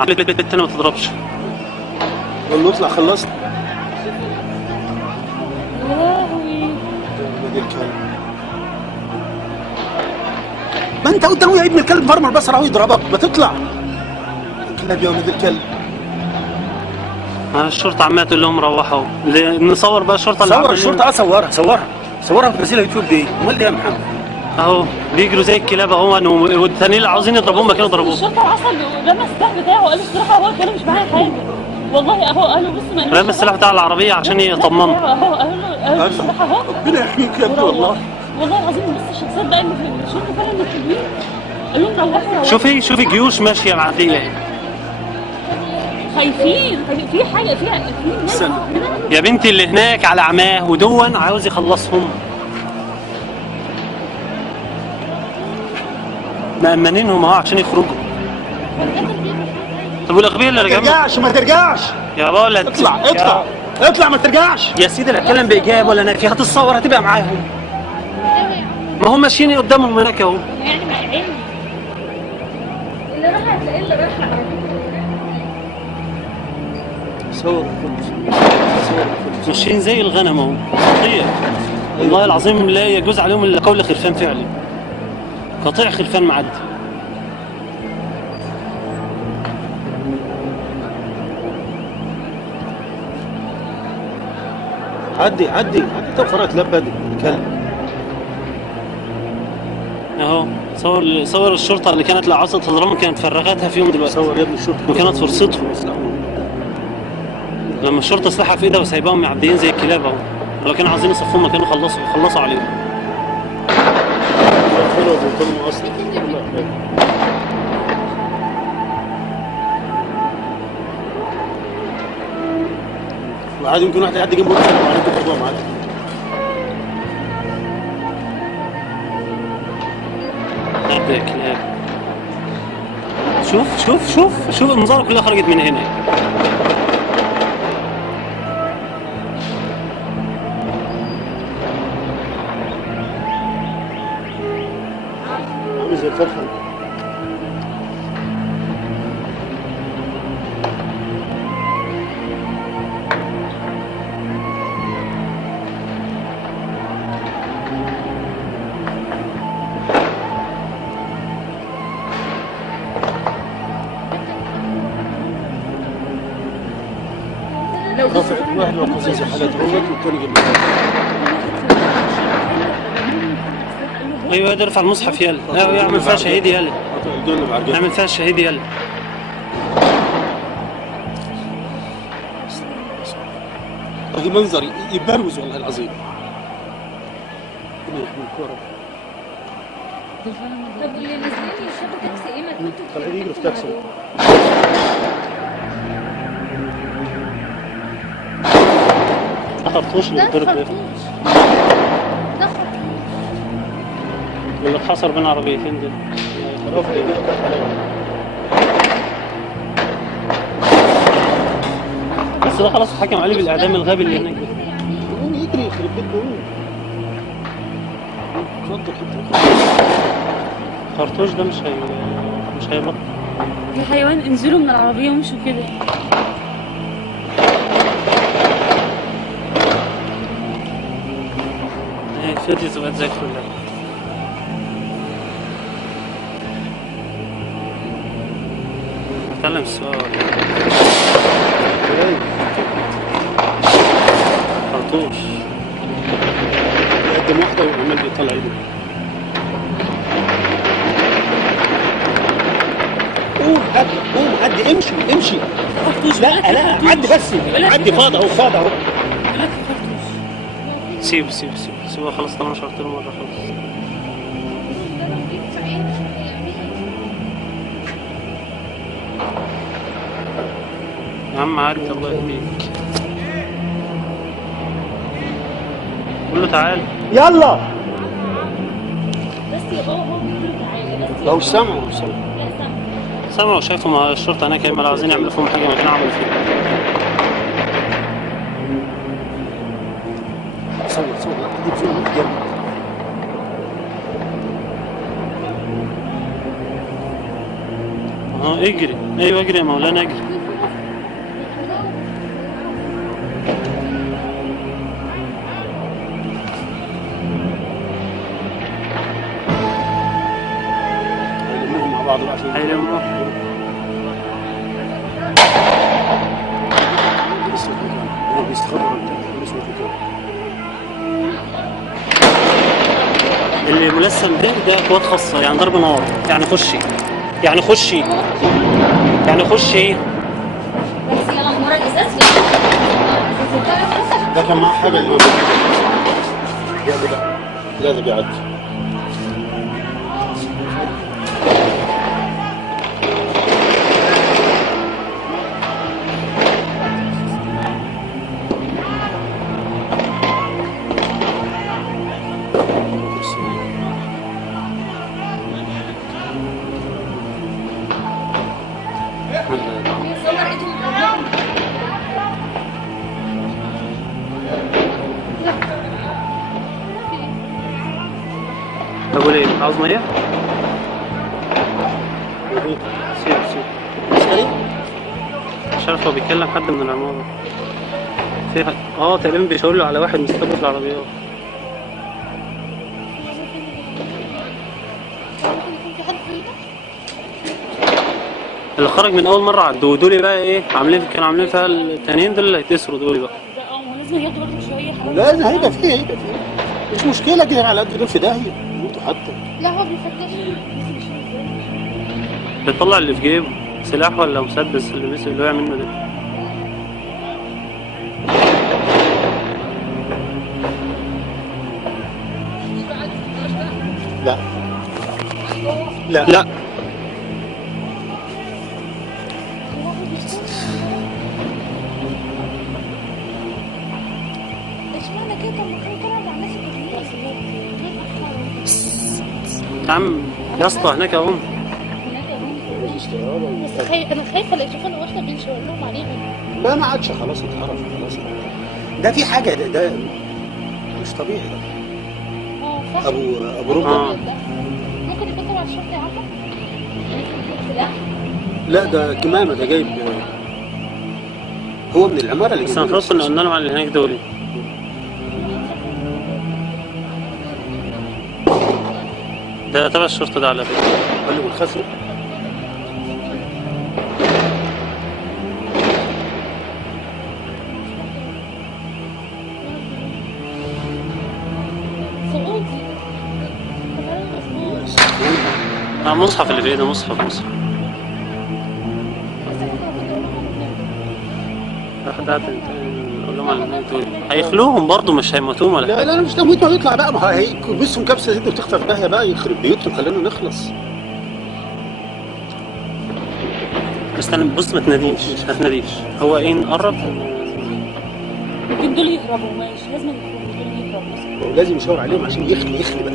التاني ما تضربش. قول له اطلع خلصت. يا لهوي. ولد الكلب. ما انت قدامه يا ابن الكلب، فرمل بس راح يضربك، ما تطلع. الكلب يا ولد الكلب. الشرطة عمالة تقول لهم روحوا. نصور بقى الشرطة اللي صور الشرطة. صورها وتنزلها يوتيوب دي. امال ايه يا محمد؟ اهو بيجروا زي الكلاب اهو، والتانيين اللي عاوزين يضربوهم مكانوا ضربوهم. الشرطة عصب رمى السلاح بتاعه وقال الصراحة هو كان مش معايا حاجة. والله اهو قالوا بص ما رمى السلاح بتاع العربية عشان يطمنوا. اهو قالوا الصراحة اهو. ربنا يحميك يا ابني والله. والله العظيم بص الشخصيات بقى اللي في الشرطة فعلا الحلوين قال لهم روحوا. شوفي جيوش ماشية معدية. خايفين في حاجة في ناس. يا بنتي اللي هناك على عماه ودون عاوز يخلصهم. مأمنينهم اهو عشان يخرجوا. طب والاغبياء اللي ما راجعين ترجعش ما ترجعش. يا ولد اطلع ما ترجعش. يا سيدي لا اتكلم بايجاب ولا نافي، هتتصور هتبقى معاهم. ما هم ماشيين قدامهم هناك اهو. يعني مع عيني اللي راح هتلاقيه اللي راح على صور ماشيين زي الغنم اهو. قطيع والله العظيم لا يجوز عليهم الا قول خرفان فعلي. قطيع خرفان معدي. عدي توفر اتلبد الكلب اهو. صور الشرطه اللي كانت لعصت تضربهم، كانت فرغتها فيهم دلوقتي. صور يا ابن الشرطه وكانت فرصتهم لما الشرطه سلاحها في ايدها وسايباهم معديين زي الكلاب اهو. لو كانوا عايزين يصفوهم ما كانوا خلصوا عليهم. وعادي يمكن واحد يعدي جنبه ويسلم عليكم برضه عادي. يا كلاب. شوف المنظره كلها خرجت من هنا. عامل زي الفرخه. واحد لو قصص حاجات روت والثاني جنبه. ايوه ارفع المصحف يلا. ايوه اعمل فيها شهيد يلا. اعمل فيها الشهيد يلا. والله منظر يبروز والله العظيم. طب اللي نازلين يشوفوا تاكسي ايه ما كنتوا طالعين يجروا في تاكسي. خرطوش اللي بيتضرب ده اللي اتحصر بين عربيتين دول. بس ده خلاص اتحكم عليه بالاعدام الغبي اللي هناك ده. يقوم يجري يخرب بيته. اتفضل حتى خرطوش ده مش هيبطل. يا حيوان انزلوا من العربية ومشوا كده. فاتي تبقى زي الفل. اتكلم السؤال. خرطوش قدم واحدة وعمال بيطلع ايده. قوم عدي امشي. لا عدي بس. عدي فاضي اهو. سيبه خلاص. طالما شرحت له مرة خلاص. يا عم عدي الله يهديك. قول له تعال. يلا بس يا بابا هو بيقول تعالى بس. لو سمعوا لا سامع. سمعوا وشافوا مع الشرطة هناك هم عايزين يعملوا فيهم حاجة ما كانوا عملوا فيها. صور دي فيلم جامد. اجري، ايوه اجري يا مولانا اجري. هيلموهم مع بعض بقى عشان هيلموه. لسه مكان. هم بيستخبوا لسه مكان. اللي ملثم ده قوات خاصة، يعني ضرب نار، يعني خشي يعني خشي يعني خشي. بس يلا مرة الإزاز ده كان معاه حاجه اللي هو لا ده بيعدي. بقول ايه؟ عاوز ميه؟ سيب سيب. مش عارف هو بيكلم حد من العمارة. في حد تقريبا بيشاور له على واحد مستخبي في العربيات. اللي خرج من اول مرة عدوا دول بقى ايه؟ كانوا عاملين فيها التانيين دول اللي هيتأسروا دول بقى. هو لازم ياخدوا برضه شويه حوالي. لازم هيبقى فيه مش مشكله كده على قد دول في داهيه انتوا حتى. لا هو بيفتش. بيطلع اللي في جيبه سلاح ولا مسدس اللي وقع منه ده. لا لا لا اشمعنى كده؟ طب ما كانوا طلعوا مع الناس التانيين. يا عم يا اسطى هناك اهو. بس انا خايفه لا يشوفونا واحنا بنشاور لهم عليهم. لا ما عادش خلاص اتعرف خلاص. ده في حاجه ده مش طبيعي ده. صح. ابو ربع. ممكن يكون تبع الشرطه يا عم. لا لا ده كمامه ده جايب هو من العماره اللي بس انا خلاص كنا قلنا لهم على اللي هناك دول. ده تبع الشرطه ده على فكره. قال له بالخسر. سعودي. مصحف اللي في ايده مصحف. واحد نقول لهم على اللي هناك دول هيخلوهم برضه مش هيموتوهم ولا حاجه. لا مش تموت ما يطلع بقى. ما هي بصوا كبسه زد وتخفى في داهيه بقى يخرب بيوتهم خلينا نخلص. استنى بص ما تناديش ما تناديش. هو ايه نقرب؟ ممكن دول يهربوا ماشي لازم دول يهربوا. لازم يشاور عليهم عشان يخلي بقى.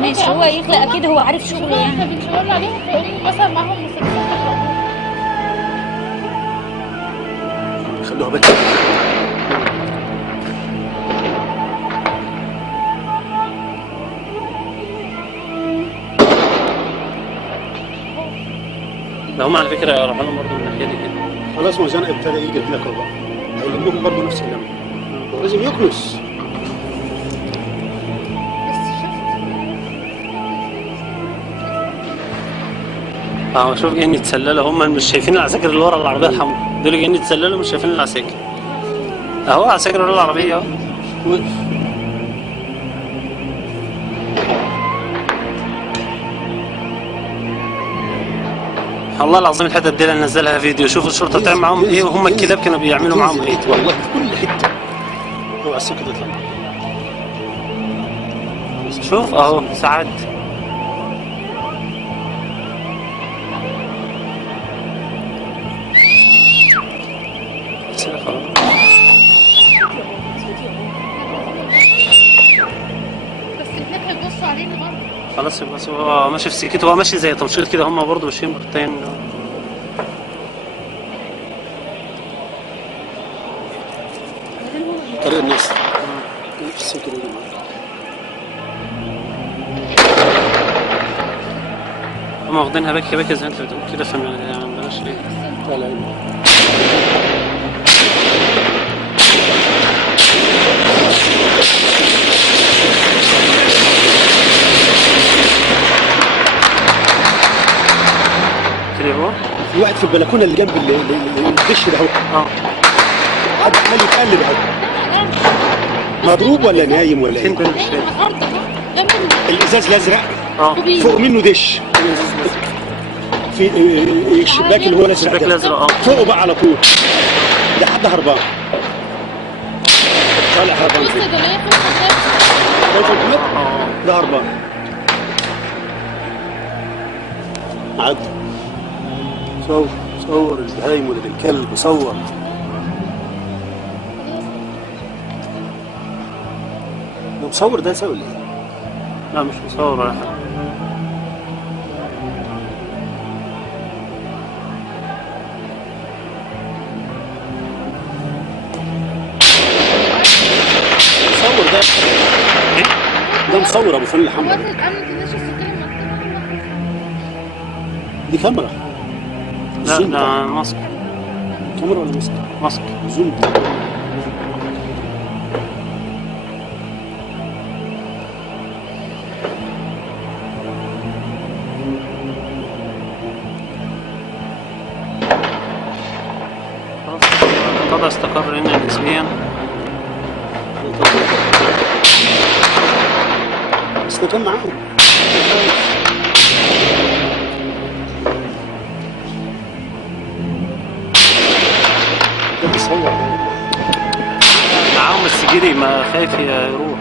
ماشي هو يخلق اكيد هو عارف شغله يعني. احنا بنشاور عليهم فيقولوا مثلا معاهم مسدسات. خلوها بس. ده هم على فكره راحوا لهم برضه من الناحيه دي كده. خلاص ما زنق ابتدى يجي لك اهو بقى. هيلموهم برضه نفس اللمه. لازم يكنس. شوف جايين يتسللوا هم مش شايفين العساكر اللي ورا العربيه الحمراء دول جايين يتسللوا مش شايفين العساكر. اهو عساكر ورا العربيه اهو. وقف. والله العظيم الحتت دي اللي نزلها فيديو. شوف الشرطه بتعمل معاهم ايه وهم الكلاب كانوا بيعملوا معاهم ايه. والله في كل حته. هو عسى كده يطلع. شوف اهو ساعات. بس هناك هيبصوا علينا برضه. خلاص بس هو ماشي في سكته. هو ماشي زي تنشيط كده. هم برضه ماشيين مرتين. طريق الناس. هم واخدينها باكي باكي زي انت بتقول كده، فما عندناش ايه. لا لا لا. كده هو. في واحد في البلكونه اللي جنب الدش ده اهو. اه حد عمال يتقلب اهو. مضروب ولا نايم ولا فين ايه؟ دول؟ مش فاهم. الازاز الازرق اه فوق منه دش. في الشباك اللي هو الازرق الشباك ده الازرق اه. فوقه بقى على طول. ده حد هربان طالع هربان فين؟ شايف الحمد؟ ده هربان. عد صور البهايم ولد الكلب، صور. ده مصور ده يسوي ايه؟ لا مش مصور ولا حاجة. مصور ده. ايه؟ ده مصور ابو فل حمراء. دي كاميرا. لا زوم ده بتاع. ماسك. كاميرا ولا ماسك؟ ماسك. زوم بتاع. خلاص الوضع استقر هنا نسبيا. بس ده كان معاهم. ده بيصور. معاهم السجيري ما خايف يروح.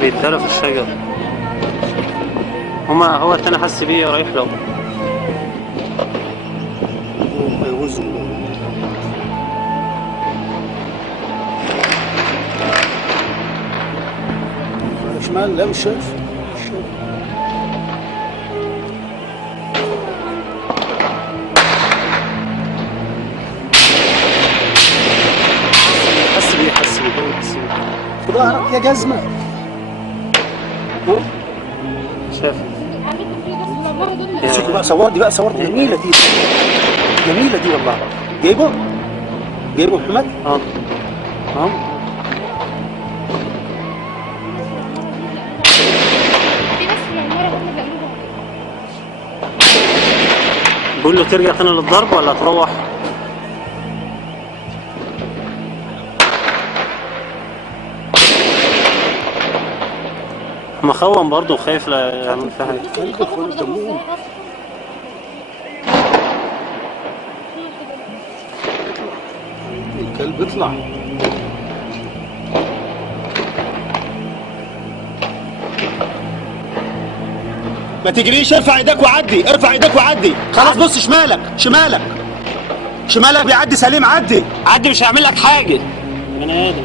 بيتدرى في الشجر. هو التاني حس بيه رايح له. هيوزوا. شمال. لا مش شايف. مش شايف. حس بيه حس بيه. في ظهرك يا جزمه. شاف. امسكوا بقى، صور دي بقى، صور دي جميله دي. جميله دي والله. جايبه محمد؟ اه اه. بقول له ترجع تاني للضرب ولا تروح؟ مخون برضه خايف لا يعمل فيها حاجة. كلب اخوان الدموع. الكلب اطلع. ما تجريش، ارفع ايدك وعدي، ارفع ايدك وعدي. خلاص بص شمالك بيعدي سليم، عدي. عدي مش هيعمل لك حاجة. بني آدم.